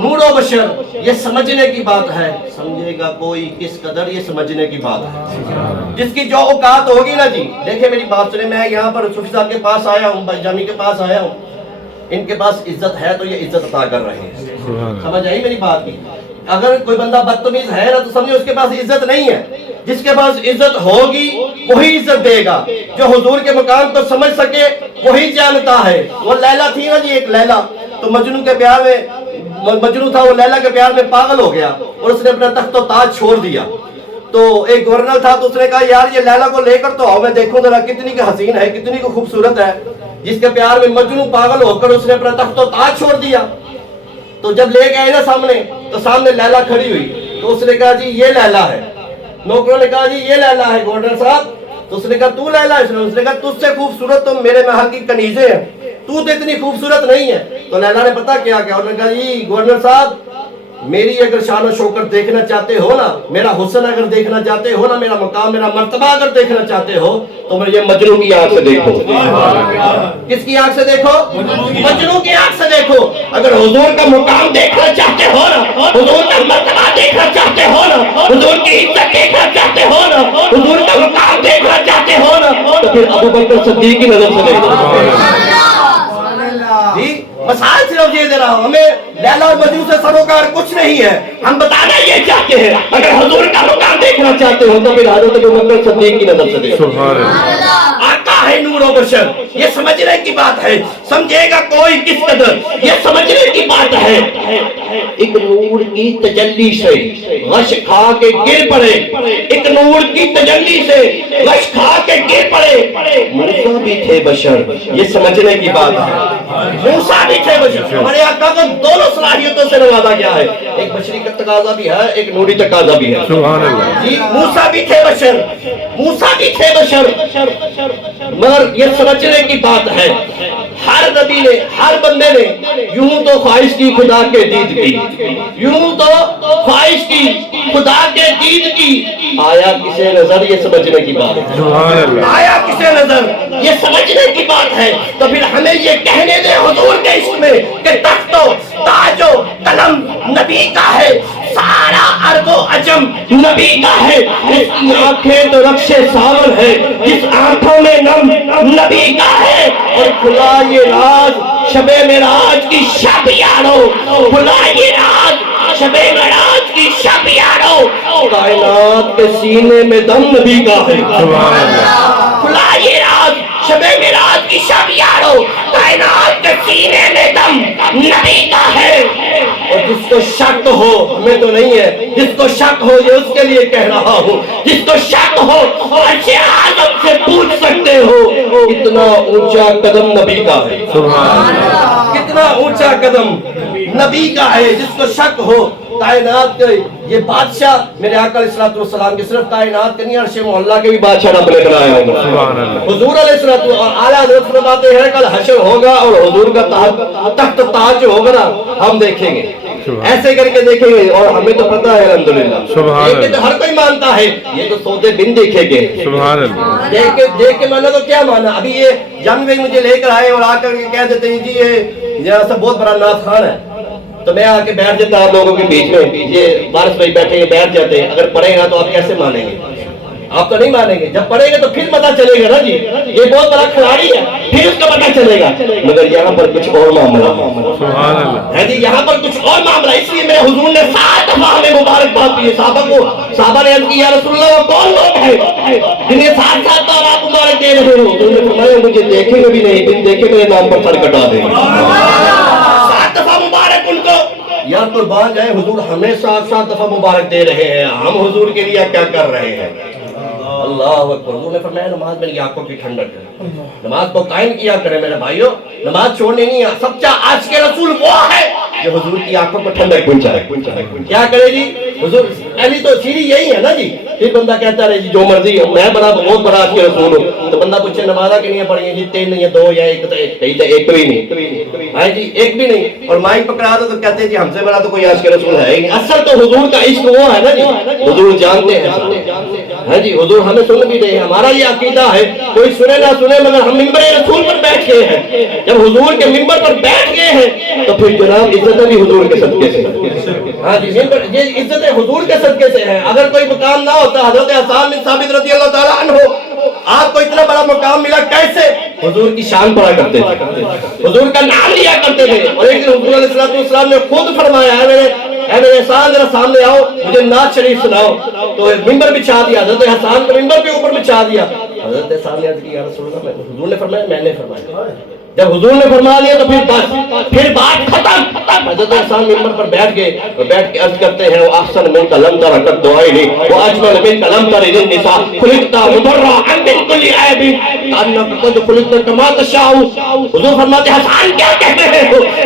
نور و بشر یہ سمجھنے کی بات ہے، سمجھے گا کوئی کس قدر یہ سمجھنے کی بات ہے، جس کی جو اوقات ہوگی نا جی۔ دیکھیں میری بات سنیں، میں یہاں پر صوفی صاحب کے پاس آیا ہوں، بھائی جامی کے پاس آیا ہوں، ان کے پاس عزت ہے تو یہ عزت عطا کر رہے ہیں، سمجھ آئی میری بات کی؟ اگر کوئی بندہ بدتمیز ہے نا تو سمجھے اس کے پاس عزت نہیں ہے، جس کے پاس عزت ہوگی وہی عزت دے گا، جو حضور کے مقام کو سمجھ سکے وہی جانتا ہے۔ وہ لیلا تھی نا جی، ایک لیلا، تو مجنون کے پیار میں، مجنون تھا وہ لیلا کے پیار میں پاگل ہو گیا اور اس نے اپنا تخت و تاج چھوڑ دیا۔ تو ایک گورنر تھا تو اس نے کہا یار یہ لیلا کو لے کر تو آؤ، میں دیکھوں ذرا کتنی کی حسین ہے، کتنی کی خوبصورت ہے، جس کے پیار میں مجنون پاگل ہو کر اس نے اپنا تخت و تاج چھوڑ دیا۔ تو جب لے گئے نا سامنے تو سامنے لیلا کھڑی ہوئی، تو اس نے کہا جی یہ لیلا ہے۔ نوکروں نے کہا جی یہ لیلا ہے گورنر صاحب، تو اس نے کہا تو لیلا ہے؟ اس نے کہا تجھ سے خوبصورت تو میرے محل کی کنیزیں ہیں، تو اتنی خوبصورت نہیں ہے۔ تو لیلا نے پتا کیا کہا، انہوں نے کہا جی گورنر صاحب میری اگر شان و شوکت دیکھنا چاہتے ہو نا، میرا حسن اگر دیکھنا چاہتے ہو نا، میرا مقام میرا مرتبہ اگر دیکھنا چاہتے ہو تو مجھے مجنون کی آنکھ سے دیکھو۔ کس کی آنکھ سے دیکھو؟ مجنون کی آنکھ سے دیکھو۔ اگر حضور کا مقام دیکھنا چاہتے ہو نا، حضور کا مرتبہ دیکھنا چاہتے ہو نا، حضور کی عزت دیکھنا چاہتے ہو نا، حضور کا مقام دیکھنا چاہتے ہو نا، تو پھر ابو بکر صدیق کی نظر سے دیکھو۔ جی مسائل صرف یہ دے رہا ہوں، ہمیں لیلا اور مجنون سے سروکار کچھ نہیں ہے، ہم بتانا یہ چاہتے ہیں اگر حضور کا مقام دیکھنا چاہتے ہو تو پھر حضرت ابو بکر صدیق کی نظر سے دیکھو۔ آقا ہے نور و بشر، یہ سمجھنے کی بات ہے، سمجھے گا کوئی کس قدر یہ سمجھنے کی بات ہے۔ ایک نور کی تجلی سے غش کھا کے گر پڑے، ایک نور کی تجلی سے غش کھا کے گر پڑے، موسیٰ بھی تھے بشر، یہ سمجھنے کی بات ہے۔ موسیٰ بھی تھے بشر، ہمارے آقا کو دونوں صلاحیتوں سے نوازا گیا ہے، ایک بشری کا تقاضا بھی ہے، ایک نوری تقاضا بھی ہے۔ جی موسیٰ بھی تھے بشر، موسیٰ بھی تھے بشر، مگر یہ سمجھنے کی بات ہے ہر نبی نے، ہر بندے نے یوں تو خواہش کی خدا کے دید کی، یوں تو خواہش کی خدا کے دید کی، آیا کسے نظر یہ سمجھنے کی بات ہے، آیا کسے نظر یہ سمجھنے کی بات ہے۔ تو پھر ہمیں یہ کہنے دے حضور کے عشق میں کہ تخت و تاج و قلم نبی کا ہے، سارا عرب و عجم نبی کا ہے، جس کی آنکھیں تو رقص ساور ہے، جس آنکھوں میں نم نبی کا ہے، اور کھلا یہ راز شب معراج کی شب یارو، کھلا یہ راز شب معراج کی شب یارو، کائنات کے سینے میں دم نبی کا ہے، کھلا یہ راز شب معراج کی شب یارو، کائنات کے سینے میں دم نبی کا ہے۔ اور جس کو شک ہو، ہمیں تو نہیں ہے، جس کو شک ہو یہ اس کے لیے کہہ رہا ہوں، جس کو شک ہو عرش اعظم سے پوچھ سکتے ہو کتنا اونچا قدم نبی کا ہے، کتنا اونچا قدم نبی کا ہے۔ جس کو شک ہو کائنات کے یہ بادشاہ میرے آقا علیہ السلام کے صرف کائنات کے نہیں عرش محلہ کے بھی بادشاہ رب نے بنایا ہوگا۔ حضور علیہ السلام اعلیٰ حضرت فرماتے ہیں کل حشر ہوگا اور حضور کا تخت تاج جو ہوگا نا ہم دیکھیں گے، ایسے کر کے دیکھیں گے، اور ہمیں تو پتہ ہے الحمدللہ، یہ تو ہر کوئی مانتا ہے، یہ تو سودے بن دیکھے گے، دیکھ کے مانا تو کیا مانا۔ ابھی یہ جنگ بھائی مجھے لے کر آئے اور آ کر کہہ دیتے ہیں جی یہ سب بہت بڑا نعت خان ہے، تو میں آ کے بیٹھ جاتا آپ لوگوں کے بیچ میں، یہ وارث بھائی بیٹھے ہیں بیٹھ جاتے ہیں، اگر پڑھے گا تو آپ کیسے مانیں گے؟ آپ تو نہیں مانیں گے، جب پڑھے گا تو پھر پتہ چلے گا نا جی یہ بہت بڑا کھلاڑی ہے، پھر اس کا پتہ چلے گا۔ مگر یہاں پر کچھ اور معاملہ ہے جی، یہاں پر کچھ اور معاملہ، اس لیے میرے حضور نے 7 دفعہ ہمیں مبارکباد دی ہے صحابہ کو۔ صحابہ نے عرض کی یا رسول اللہ وہ کون لوگ ہیں جنہیں 7 بار آپ مبارک دے رہے ہو؟ حضور نے فرمایا مجھے دیکھیں گے بھی نہیں، بن دیکھے میرے نام پر سر کٹا دیں گے۔ 7 دفعہ مبارک ان کو، یا قربان جائیں حضور ہمیں 7 دفعہ مبارک دے رہے ہیں، ہم حضور کے لیے کیا کر رہے ہیں؟ اللہ اکبر۔ حضور نے فرمایا نماز میری آنکھوں کی ٹھنڈک ہے، نماز کو قائم کیا کرے میرے بھائیوں، نماز چھوڑنی نہیں ہے۔ سچا آج کے رسول وہ ہے جو حضور کی آنکھوں کو ٹھنڈک پہنچائے۔ کیا کرے جی حضور؟ پہلی تو سیڑھی یہی ہے نا جی، پھر بندہ کہتا رہے جی جو مرضی، میں بہت بڑا آج کے رسول ہوں، تو بندہ پوچھے نمازہ کی نہیں پڑھی ہیں جی 3 نہیں ہے 2 یا 1 ایک بھی نہیں، ہاں جی ایک بھی نہیں، اور مائک پکڑا دو تو کہتے ہیں جی ہم سے بڑا تو کوئی آج کے رسول ہے ہی نہیں۔ اصل تو حضور کا عشق وہ ہے نا جی، حضور جانتے ہیں ہے جی حضور ہمیں سن بھی رہے ہیں, ہمارا یہ عقیدہ ہے کوئی سنے نہ سنے مگر ہم ممبر رسول پر بیٹھ گئے ہیں. جب حضور کے ممبر پر بیٹھ گئے ہیں تو پھر جناب عزت بھی حضور کے صدقے سے. ہاں جی ممبر یہ عزت حضور کے صدقے سے ہے. اگر کوئی مقام نہ ہوتا, حضرت حسان بن ثابت رضی اللہ تعالیٰ عنہ آپ کو اتنا بڑا مقام ملا کیسے؟ حضور کی شان پڑھا کرتے تھے, حضور کا نام لیا کرتے تھے. اور ایک دن حضور علیہ السلام نے خود فرمایا ہے میرے احسان ذرا سامنے آؤ, مجھے نعت شریف سناؤ. تو ممبر بچھا دیا, حضرت حسان کو ممبر کے اوپر بچھا دیا. حضرت حسان نے عرض کی یا رسول اللہ, حضور نے فرمایا میں نے فرمایا. جب حضور نے فرما لیا تو پھر بات ختم. حضرت حسان ممبر پر بیٹھ گئے اور بیٹھ کے عرض کرتے ہیں احسن من کلم تر کر دعائیں وہ اجمل من کلم تر النساء خلقت مبرئا من كل عیب انک قد خلقت کما تشاء. حضور فرماتے ہیں حسان کیا کہتے ہیں؟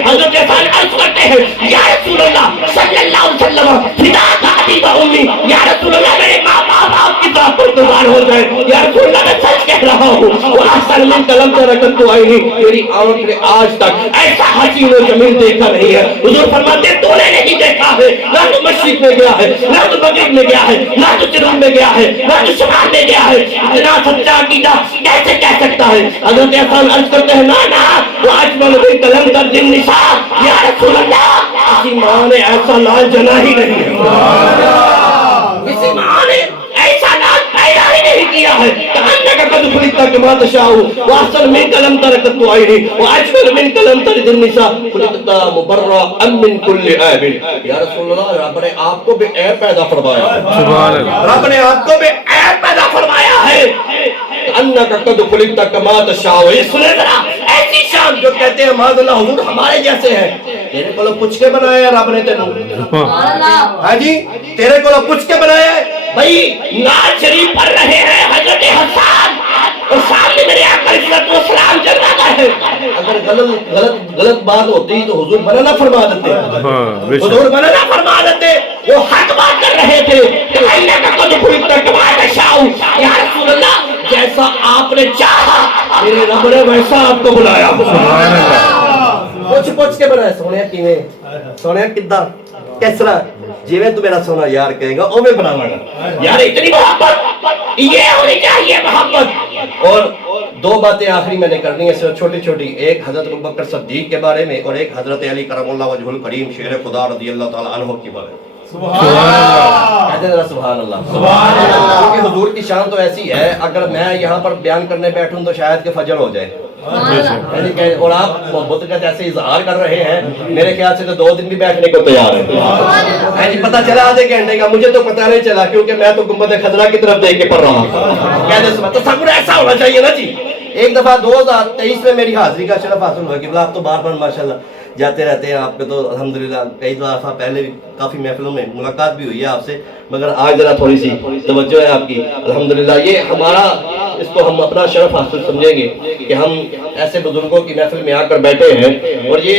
حضرت حسان عرض کرتے ہیں یا رسول اللہ صلی اللہ علیہ وسلم فداک ابی و امی, یا رسول اللہ میرے ماں باپ آپ کی ذات پر قربان ہو جائے. یا رسول اللہ میں سچ کہہ رہا ہوں احسن من کلم تر کر دعائیں میری آنکھ نے آج تک ایسا حسین و جمیل دیکھا نہیں ہے. حضور فرماتے ہیں تو نے نہیں دیکھا ہے, نہ تو مشرق میں گیا ہے, نہ تو مغرب میں گیا ہے, نہ تو جنوب میں گیا ہے, نہ تو شمال میں گیا ہے. اتنا سچا عقیدہ کیسے کہہ سکتا ہے؟ حضرت حسان عرض کرتے ہیں نا وہ اجمل من کلم تر النساء, یا رسول اللہ کسی ماں نے ایسا لال جنا ہی نہیں ہے, کسی ماں نے ایسا لال پیدا ہی نہیں کیا ہے. قد خلقت کما تشاء واحسن منک لم ترکت عینی واجمل منک لم تلد النساء خلقت مبرئا من كل عیب. یا رسول اللہ رب نے آپ کو بے عیب پیدا فرمایا ہے, سبحان اللہ, رب نے آپ کو بے عیب پیدا فرمایا ہے. انک قد خلقت کما تشاء, یہ سنے ذرا ایسی شان جو کہتے ہیں معاذ اللہ حضور ہمارے جیسے ہیں. تیرے کو پوچھ کے بنایا ہے رب نے تینوں, سبحان اللہ. ہاں جی تیرے کو پوچھ کے بنایا ہے. بھائی نعت شریف پڑھ رہے ہیں حضرت حسان اور سامنے میرے آقا علیہ السلام چل رہا ہے. اگر غلط بات ہوتی تو حضور منع نہ فرما دیتے, حضور منع نہ فرما دیتے. وہ حق بات کر رہے تھے کہ اللہ کا قد خلقت کما تشاء, یا رسول اللہ جیسا آپ نے چاہا میرے رب نے ویسا آپ کو بلایا. سبحان اللہ. پوچھ کے بنایا. سونے کیویں, سونے کداں, کس طرح جیویں تو میرا سونا یار کہے گا اوویں بناواں گا. یار اتنی محبت یہ ہونی چاہیے محبت. اور دو باتیں آخری میں نے کرنی ہے صرف چھوٹی چھوٹی. ایک حضرت ابوبکر صدیق کے بارے میں اور ایک حضرت علی کرم اللہ وجہ الکریم شیر خدا رضی اللہ تعالی عنہ کے بارے میں. سبحان اللہ, کہتے ہیں ذرا سبحان اللہ. سبحان اللہ. کیونکہ حضور کی شان تو ایسی ہے اگر میں یہاں پر بیان کرنے بیٹھوں تو شاید کہ فجر ہو جائے. اور آپ محبت کا جیسے اظہار کر رہے ہیں میرے خیال سے تو 2 دن بھی بیٹھنے کو تیار ہے. پتہ چلا آدھے گھنٹے کا, مجھے تو پتہ نہیں چلا کیونکہ میں تو گنبد خضرا کی طرف دیکھ کے پڑھ رہا ہوں. کہتے تصور ایسا ہونا چاہیے نا جی. ایک دفعہ 2023 میں میری حاضری کا شرف حاصل ہوا کہ آپ تو بار بار ماشاءاللہ جاتے رہتے ہیں. آپ کے تو الحمدللہ کئی دفعہ پہلے بھی کافی محفلوں میں ملاقات بھی ہوئی ہے آپ سے, مگر آج ذرا تھوڑی سی توجہ ہے آپ کی. الحمدللہ یہ ہمارا, اس کو ہم اپنا شرف حاصل سمجھیں گے کہ ہم ایسے بزرگوں کی محفل میں آ کر بیٹھے ہیں. اور یہ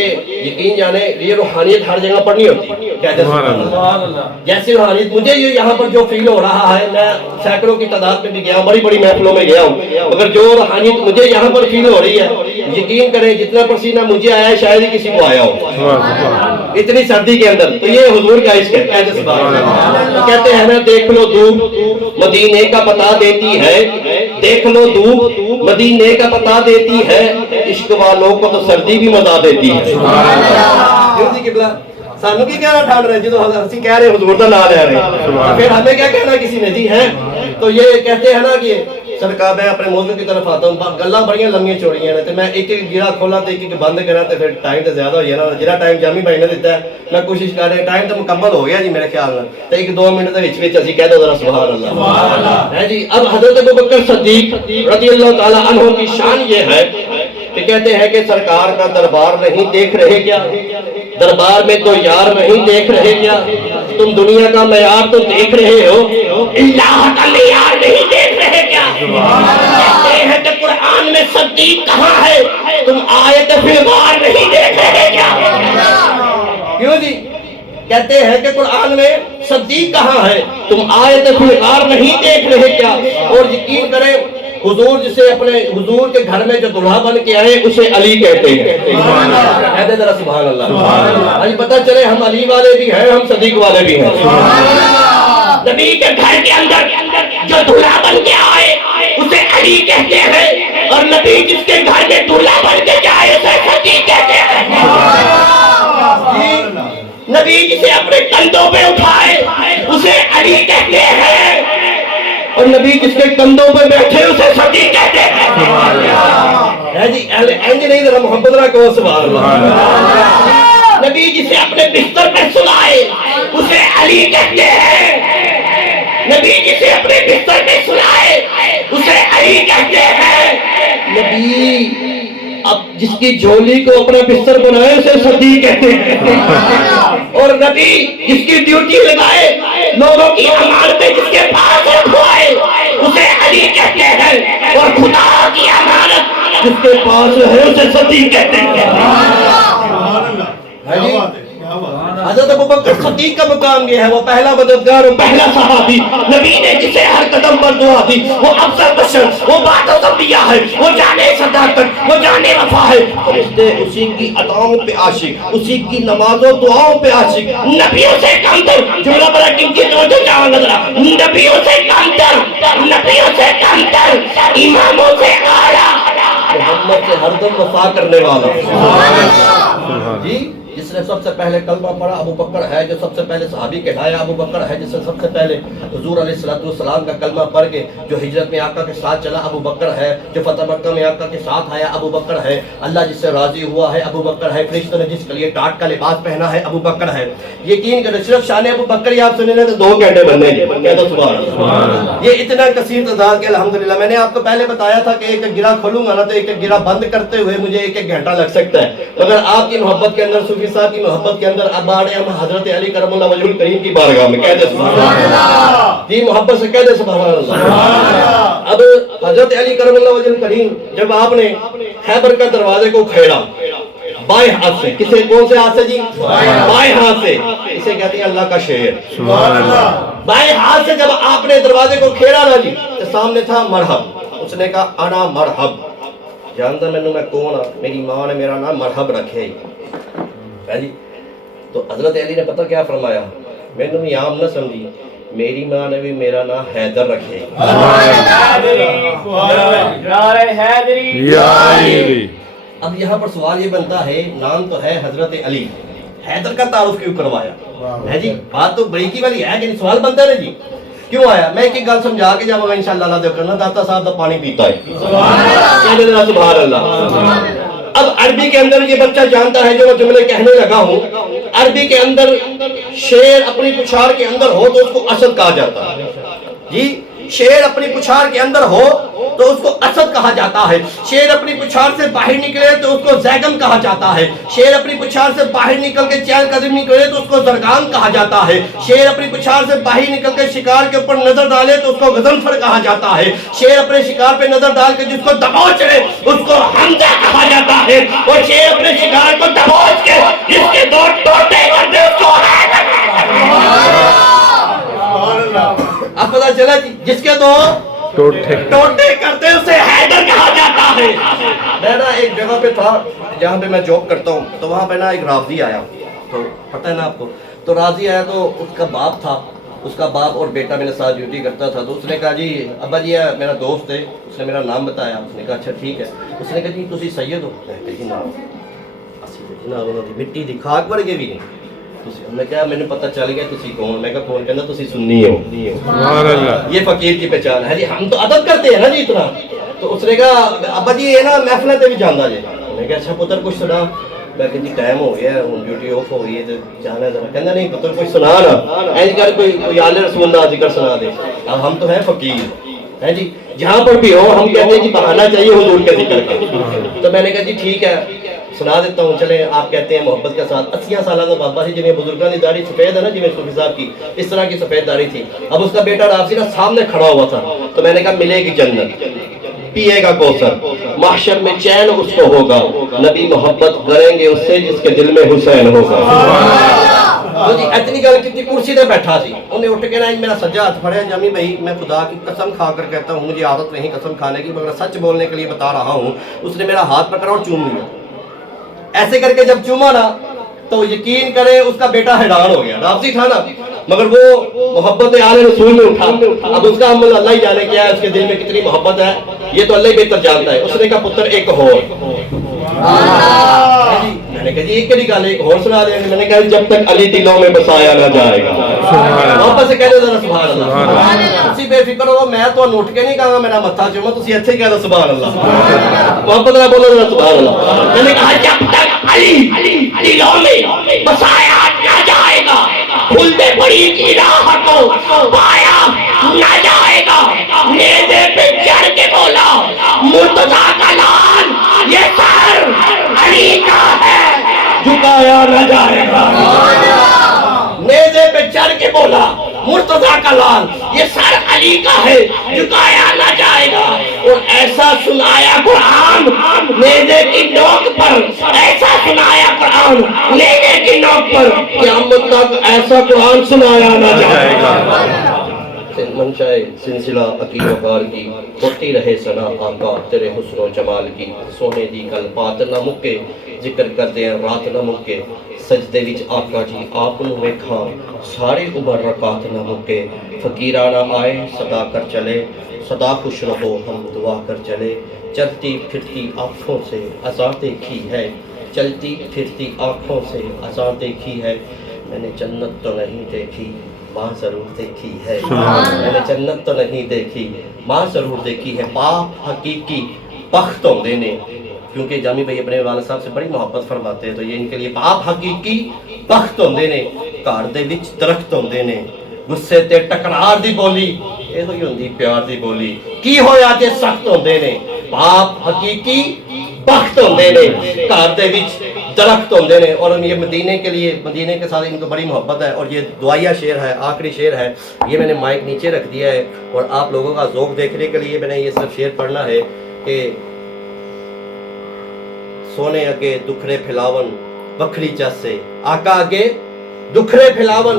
یقین جانے یہ روحانیت ہر جگہ پڑھنی ہوتی ہے. کہتے ہیں جیسی روحانیت مجھے یہ یہاں پر جو فیل ہو رہا ہے, میں سینکڑوں کی تعداد میں بھی گیا ہوں, بڑی بڑی محفلوں میں گیا ہوں, مگر جو روحانیت مجھے یہاں پر فیل ہو رہی ہے یقین کریں جتنا پسینہ مجھے آیا ہے شاید ہی کسی کو آیا ہو اتنی سردی کے اندر. تو یہ حضور کا عشق ہے. کہتے ہیں نا دیکھ لو دھوپ مدینے کا پتا دیتی ہے, دیکھ لو دھوپ مدینے کا پتا دیتی ہے, عشق والوں کو تو سردی بھی مزہ دیتی ہے. سانو کی کہنا ٹھان رہے جدو ہم کہہ رہے حضور کا نام لے رہے ہیں, پھر ہمیں کیا کہنا کسی نے جی ہے. تو یہ کہتے ہیں نا کہ سرکار میں اپنے موضوع کی طرف آتا ہوں, گلاں بڑی لمبی چوڑیاں نے, میں ایک ایک گیڑا کھولا تو ایک ایک بند کرا تو پھر ٹائم تو زیادہ ہو جانا. جہاں ٹائم جامی بھائی نے دیتا ہے میں کوشش کر رہا, ٹائم تو مکمل ہو گیا جی میرے خیال میں, تو 1-2 منٹ کے اسی کہہ دو ذرا سبحان اللہ ہے جی. اب حضرت ابوبکر صدیق رضی اللہ تعالی عنہ کی شان یہ ہے کہ کہتے ہیں کہ سرکار کا دربار نہیں دیکھ رہے کیا, دربار میں تو یار نہیں دیکھ رہے کیا, تم دنیا کا معیار تو دیکھ رہے ہو, اللہ کا معیار نہیں دیکھ رہے کیا. کہتے ہیں کہ قرآن میں صدیق کہاں ہے, تم آیت فیغار نہیں دیکھ رہے کیا. کیوں جی کہتے ہیں کہ قرآن میں صدیق کہاں ہے, تم آیت فیغار نہیں دیکھ رہے کیا. اور یقین کریں حضور جسے اپنے حضور کے گھر میں جو دلہا بن کے آئے اسے علی کہتے ہیں. کہتے ذرا سبحان اللہ. آج پتہ چلے ہم علی والے بھی ہیں, ہم صدیق والے بھی ہیں. نبی کے گھر کے اندر جو دلہا بن کے آئے اسے علی کہتے ہیں، اور نبی جس کے گھر میں دلہا بن کے جائے اسے ستی کہتے ہیں۔ نبی جسے اپنے کندھوں پہ اٹھائے اسے علی کہتے ہیں، اور نبی جس کے کندھوں پہ بیٹھے اسے ستی کہتے ہیں۔ ہے جی اینج نہیں ذرا محبت رہا کہو سبحان اللہ۔ نبی جسے اپنے بستر پہ سلائے اسے علی کہتے ہیں، نبی جسے اپنے بستر پہ سلائے اسے علی کہتے ہیں۔ نبی اب جس کی جھولی کو اپنا بستر بنائے اسے صدیق کہتے ہیں، اور نبی جس کی ڈیوٹی لگائے لوگوں کی امانتیں جس کے پاس رکھوائے اسے علی کہتے ہیں، اور خدا کی امانت جس کے پاس ہے اسے صدیق کہتے ہیں۔ حضرت ابوبکر صدیق کا مقام یہ ہے، وہ پہلا مددگار، وہ پہلا صحابی، نبی نے جسے ہر قدم پر دعا دی، وہ افضل بشر، وہ بات انبیاء ہے، وہ جانے صداقت، وہ جانے وفا ہے، فرشتے اسی کی عطاؤں پہ عاشق، اسی کی نمازوں دعاؤں پہ عاشق، نبیوں سے کمتر، جملہ بڑا کن کی توجہ چاہاں نظرہ، نبیوں سے کمتر، نبیوں سے کمتر، اماموں سے اعلیٰ، محمد سے ہر دم وفا کرنے والا۔ جی جس نے سب سے پہلے کلمہ پڑھا ابو بکر ہے، جو سب سے پہلے صحابی کہلایا ابو بکر ہے، جس نے سب سے پہلے حضور علیہ السلام کا کلمہ پڑھ کے جو ہجرت میں آقا کے ساتھ چلا ابو بکر ہے، جو فتح مکہ میں آقا کے ساتھ آیا ابو بکر ہے، اللہ جس سے راضی ہوا ہے ابو بکر ہے، فرشتوں نے جس کے لیے ٹاٹ کا لباس پہنا ہے ابو بکر ہے۔ یقین کریں صرف شان ابو بکر ہی آپ سنیں تو 2 گھنٹے بننے گے، کہہ دو سبحان اللہ۔ یہ اتنا کثیر تعداد کہ الحمدللہ میں نے آپ کو پہلے بتایا تھا کہ ایک گرہ کھولوں گا نا تو ایک گرہ بند کرتے ہوئے مجھے 1 گھنٹہ لگ سکتا ہے، مگر آپ کی محبت کے اندر، صوفی صاحب کی محبت کے اندر اب آڑے ہم حضرت علی کرم اللہ وجہ الکریم کی بارگاہ میں، کہہ دے سبحان اللہ، جی محبت سے کہہ دے سبحان اللہ۔ اب حضرت علی کرم اللہ وجہ الکریم جب آپ نے خیبر کا دروازے کو کھیڑا بائیں ہاتھ سے، کسے کون سے ہاتھ سے جی؟ بائیں ہاتھ سے، اسے کہتے ہیں اللہ کا شعر سبحان اللہ۔ بائیں ہاتھ سے جب آپ نے دروازے کو کھیڑا نا جی تو سامنے تھا مرحب، اس نے کہا انا مرحب، جانتا میں کون ہاں؟ میری ماں نے میرا نام مرحب رکھے ہے جی۔ تو حضرت علی نے پتہ کیا فرمایا؟ میں نے بھی عام نہ سمجھی، میری ماں نے بھی میرا نام حیدر رکھے۔ اب یہاں پر سوال یہ بنتا ہے، نام تو ہے حضرت علی، حیدر کا تعارف کیوں کروایا ہے جی؟ بات تو بریکی والی ہے کہ سوال بنتا ہے جی کیوں آیا؟ میں ایک گل سمجھا کے جب انشاءاللہ اللہ دے کرنا، داتا صاحب دا پانی پیتا ہے سبحان اللہ۔ اب عربی کے اندر یہ بچہ جانتا ہے جو میں جملے کہنے لگا ہوں، عربی کے اندر شیر اپنی پچھاڑ کے اندر ہو تو اس کو اسد کہا جاتا ہے جی، شیر اپنی پچھاڑ کے اندر ہو تو اس کو اسد کہا جاتا ہے، شیر اپنی پچھاڑ سے باہر نکلے تو اس کو زیگم کہا جاتا ہے، شیر اپنی پچھاڑ سے باہر نکل کے چہل قدم نکلے تو اس کو زرگان کہا جاتا ہے، شیر اپنی پچھاڑ سے باہر نکل کے شکار کے اوپر نظر ڈالے تو اس کو غضنفر کہا جاتا ہے، شیر اپنے شکار پہ نظر ڈال کے جس کو دبوچ لے اس کو حمزہ کہا جاتا ہے، اور شیر اپنے شکار کو دبوچ کے جس کے 2 ٹوٹے کر دے اس کو اب پتا چلا جس کے 2 ٹوٹے کرتے اسے حیدر کہا جاتا ہے۔ میں نا ایک جگہ پہ تھا جہاں پہ میں جاب کرتا ہوں، تو وہاں پہ نا ایک راضی آیا، تو پتہ ہے نا آپ کو، تو راضی آیا تو اس کا باپ تھا، اس کا باپ اور بیٹا میرے ساتھ ڈیوٹی کرتا تھا، تو اس نے کہا جی ابا جی میرا دوست ہے، اس نے میرا نام بتایا، اس نے کہا اچھا ٹھیک ہے، اس نے کہا جی تسی سید ہو؟ جی نام جناب انہوں نے مٹی دی خاک ورگے بھی نہیں، میں کہا میں نے پتہ چل گیا تسی کون، میں کہا کون؟ کہنا تسی سنی ہو، یہ فقیر کی پہچان ہے جی، ہم تو ادب کرتے ہیں نا جی اتنا۔ تو اس نے کہا ابا جی یہ نا محفلیں تے بھی جاندا جی، میں کہا اچھا پتر کچھ سنا، میں کہا جی ٹائم ہو گیا ہوں ڈیوٹی آف ہو گئی ہے تو جانا ذرا، کہنا نہیں پتر کچھ سنا نا، ایسے کر کوئی آل رسول اللہ ذکر سنا دے، اب ہم تو ہیں فقیر ہے جی، جہاں پر بھی ہو ہم کہتے ہیں کہ بہانہ چاہیے حضور کے ذکر کا، تو میں نے کہا جی ٹھیک ہے سنا دیتا ہوں، چلیں آپ کہتے ہیں محبت کے ساتھ 80 سالہ کا بابا سی جنہیں بزرگاں کی داڑھی سفید ہے نا جی میں صوفی صاحب کی اس طرح کی سفید داڑھی تھی، اب اس کا بیٹا رافضی نا سامنے کھڑا ہوا تھا، تو میں نے کہا ملے گی جنت، پیے گا کوثر، محشر میں چین اس کو ہوگا، نبی محبت کریں گے اس سے جس کے دل میں حسین ہوگا۔ تو جی اتنی گل کی کرسی تے بیٹھا سی، انہیں اٹھ کے نا میرا سجا ہاتھ پھڑیا، جامی بھائی میں خدا کی قسم کھا کر کہتا ہوں مجھے عادت نہیں قسم کھانے کی مگر سچ بولنے کے لیے بتا رہا ہوں، اس نے میرا ہاتھ پکڑا اور چوم لیا، ایسے کر کے جب چوما نا تو یقین کرے اس کا بیٹا حیران ہو گیا، رافضی تھا نا، مگر وہ محبت آل رسول میں اٹھا. اب اس کا عمل اللہ ہی جانے کیا ہے, اس کے دل میں کتنی محبت ہے, یہ تو اللہ ہی بہتر جانتا ہے. اس نے کہا پتر ایک ہو. میں نے کہا جی ایک کہڑی گل, ایک اور سنا دیں. میں نے کہا جب تک علی دلوں میں بسایا نہ جائے گا. واپس سے کہہ دو ذرا سبحان اللہ. تسی بے فکر ہو, میں تو اٹھ کے نہیں کہا میرا متھا چوما, تسی ایتھے کہہ دو سبحان اللہ. محبت نہ بولو ذرا سبحان اللہ. میں نے کہا جب تک علی دلوں میں بسایا نہ جائے گا, کھلتے بڑی کی راہ کو پایا نہ جائے گا. نیزے پہ چڑھ کے بولا مرتضیٰ کا لال یہ سر علی کا ہے, جھکایا نہ جائے گا. نیزے پہ چڑھ کے بولا مرتضیٰ کا لال یہ سر علی کا ہے, جھکایا نہ جائے گا. اور ایسا سنایا قرآن نیزے کی نوک پر, ایسا سنایا قرآن نیزے کی نوک پر, قیامت تک ایسا قرآن سنایا نہ جائے گا. منشائے سلسلہ عقیل وقار کی ہوتی رہے سنا آقا تیرے حسن و جمال کی. سونے دی گل بات نہ مکے, ذکر کردے ہیں رات نہ مکے. سجدے وچ آقا جی آپ نو ویکھاں سارے عمر رکعت نہ مکے. فقیرانہ آئے صدا کر چلے, صدا خوش رہو ہم دعا کر چلے. چلتی پھرتی آنکھوں سے اذاں دیکھی ہے, چلتی پھرتی آنکھوں سے اذاں دیکھی ہے. میں نے جنت تو نہیں دیکھی ماں ضرور دیکھی ہے. میں نے جنت تو نہیں دیکھی ماں ضرور دیکھی ہے. باپ حقیقی بخت ہوندے نے, کیونکہ جامی بھائی اپنے والد صاحب سے بڑی محبت فرماتے ہیں, تو یہ ان کے لیے باپ حقیقی بخت ہوندے نے. گھر دے وچ درخت ہوندے نے, غصے تے ٹکرار دی بولی یہ ہوئی ہوندی پیار دی بولی. کی ہویا جے سخت ہوندے نے, باپ حقیقی بخت ہوندے نے, گھر دے وچ درخت ہوندے نے. اور یہ مدینے کے لیے, مدینے کے ساتھ ان کو بڑی محبت ہے. اور یہ دعائیہ شعر ہے, آخری شعر ہے, یہ میں نے مائک نیچے رکھ دیا ہے اور آپ لوگوں کا ذوق دیکھنے کے لیے میں نے یہ سب شعر پڑھنا ہے کہ سونے اگے دکھرے پھیلاون وکھری چاسے. آقا اگے دکھرے پھیلاون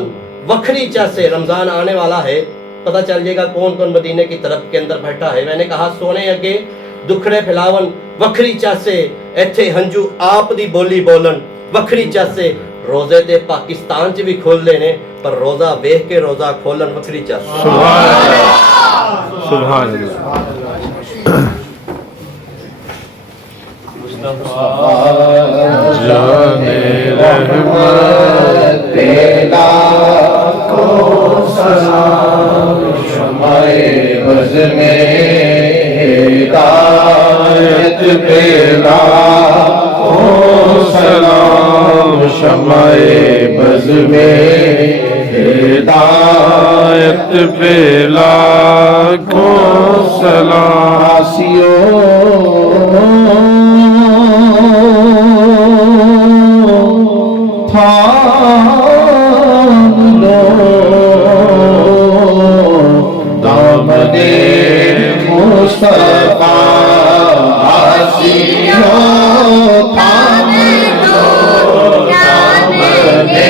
وکھری چاسے. رمضان آنے والا ہے, پتہ چل جائے گا کون کون مدینے کی طرف کے اندر بیٹھا ہے. میں نے کہا سونے اگے دکھڑے پھیلاون وکھری چاسے, ایتھے ہنجو آپ دی بولی بولن وکھری چاسے. روزے تے پاکستان چ بھی کھول لے نے, پر روزہ ویکھ کے روزہ کھولن وکھری چاسے. سبحان اللہ, سبحان اللہ. جانے رحمت تیرا کو سلام, شمع بز میں ہدایت پیلا کو سلام, شمع بز میں ہدایت پیلا کو سلام. دامنے مصطفیٰ آسیوں تھام لو, دامنے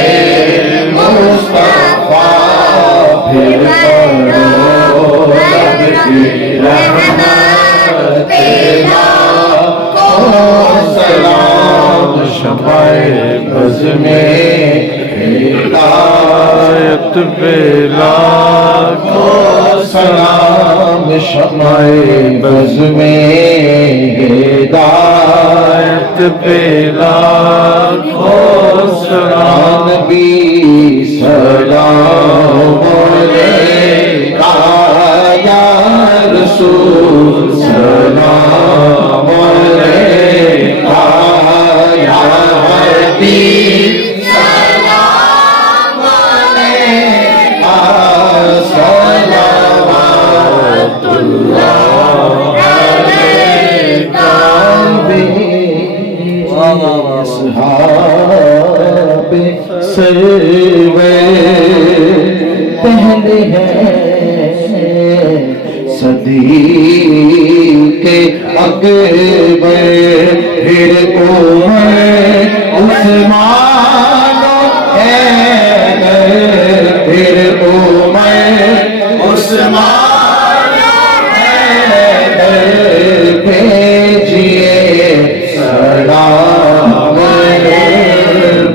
مصطفیٰ پھر پڑھو رب کی رحمت تیرا کو سلام, شمع بز میں ہدایت پیلا کو سلام, شمع بز میں ہدایت پیلا کو سلام. نبی سلام علیکہ یا رسول, سلام علیکہ یا حبیب, پہلے ہیں صدی کے اکبر, پھر عمر عثمان حیدر, پھر عمر عثمان حیدر. بھیجیے سلام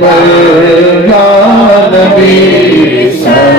پر یا نبی سلام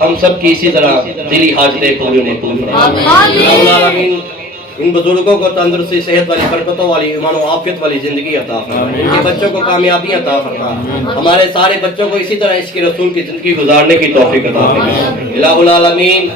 ہم سب کی اسی طرح دلی حاجتیں پوری مقبول فرما یا رب العالمین ان بزرگوں کو تندرستی صحت والی برکتوں والی ایمان و عافیت والی زندگی عطا فرما ان کے بچوں کو کامیابی عطا فرما ہمارے سارے بچوں کو اسی طرح عشق رسول کی زندگی گزارنے کی توفیق عطا فرما الہ العالمین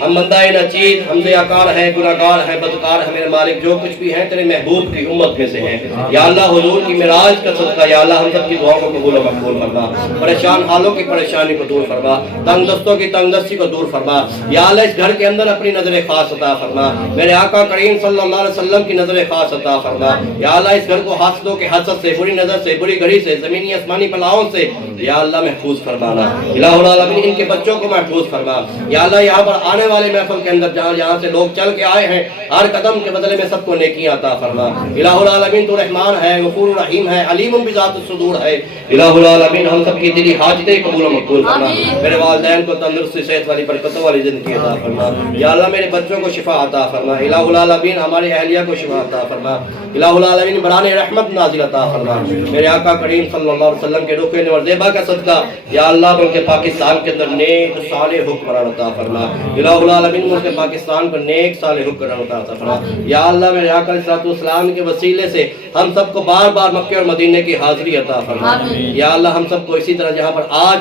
ہم بندہ ناچیز ہم زیاکار ہیں گناہگار ہیں بدکار ہیں میرے مالک جو کچھ بھی ہیں تیرے محبوب کی امت میں سے ہیں یا اللہ حضور کی معراج کا صدقہ یا اللہ ہم سب کی دعاؤں کو قبول و مقبول فرما پریشان حالوں کی پریشانی کو دور فرما تنگ دستوں کی تنگ دستی کو دور فرما یا اللہ اس گھر کے اندر اپنی نظر خاص عطا فرما میرے آقا کریم صلی اللہ علیہ وسلم کی نظر خاص عطا فرما یا اللہ اس گھر کو حاسدوں کے حسد سے بری نظر سے بری گھڑی سے زمینی آسمانی بلاؤں سے یا اللہ محفوظ فرمانا الہ العالمین ان کے بچوں کو محفوظ فرما یا اللہ یہاں پر آنے والے محفل کے اندر جہاں سے لوگ چل کے آئے ہیں ہر قدم کے بدلے میں سب کو نیکیاں عطا فرما الہ العالمین تو رحمان ہے غفور رحیم ہے علیم بذات الصدور ہے الہ العالمین ہم سب کی دلی حاجتیں قبول و مقبول فرما میرے والدین کو تندرستی صحت والی برکتوں والی زندگی عطا فرما یا اللہ میرے بچوں کو شفا عطا فرما الہ العالمین ہمارے اہلیہ کو شفا عطا فرما الہ العالمین بران رحمت نازل عطا فرما میرے آقا کریم صلی اللہ علیہ وسلم کے رخ انور زیبا کا صدقہ یا اللہ ملک پاکستان کے اندر نیک صالح حکمران عطا فرما الہ العالمین ملک پاکستان پر نیک صالح حکمران عطا فرما یا اللہ میرے آقا علیہ السلام کے وسیلے سے ہم سب کو بار بار مکہ اور مدینے کی حاضری عطا فرما یا اللہ ہم سب کو اسی طرح جہاں پر آج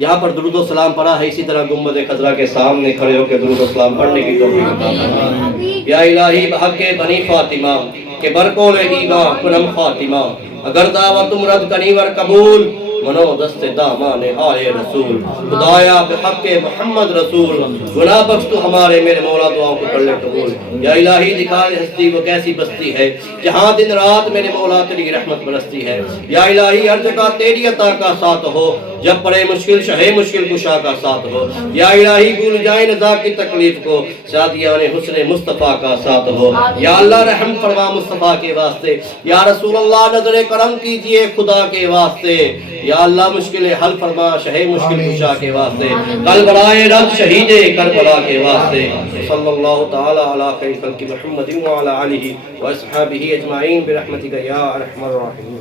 یہاں پر درود و سلام پڑھا ہے اسی طرح گنبد خضرا کے سامنے کھڑے ہو کے درود و سلام پڑھنے کی توفیق عطا فرما یا الہی بحق بنی فاطمہ کہ برکول ایمان کنم خاتمہ اگر دعوت تم رد کنی ور قبول منو دست دامان آئے رسول خدایا بحق محمد رسول گناہ بخش تو ہمارے میرے مولا دعاؤں کو کر لے قبول یا الہی دکھا دے ہستی وہ کیسی بستی ہے جہاں دن رات میرے مولا تیری رحمت برستی ہے یا الہی ہر جگہ تیری عطا کا ساتھ ہو جب پڑے مشکل شہ مشکل کشا کا ساتھ ہو یا الہی بھول جائیں نزا کی تکلیف کو شادیان حسن مصطفیٰ کا ساتھ ہو یا اللہ رحم فرما مصطفیٰ کے واسطے یا رسول اللہ نظر کرم کیجئے خدا کے واسطے یا اللہ مشکل حل فرما شہ مشکل کشا کے واسطے کل بڑائے رب شہید کربلا کے واسطے صلی اللہ تعالی علی خیر خلق محمد وعلی آلہ واصحابہ اجمعین برحمتک یا ارحم الراحمین.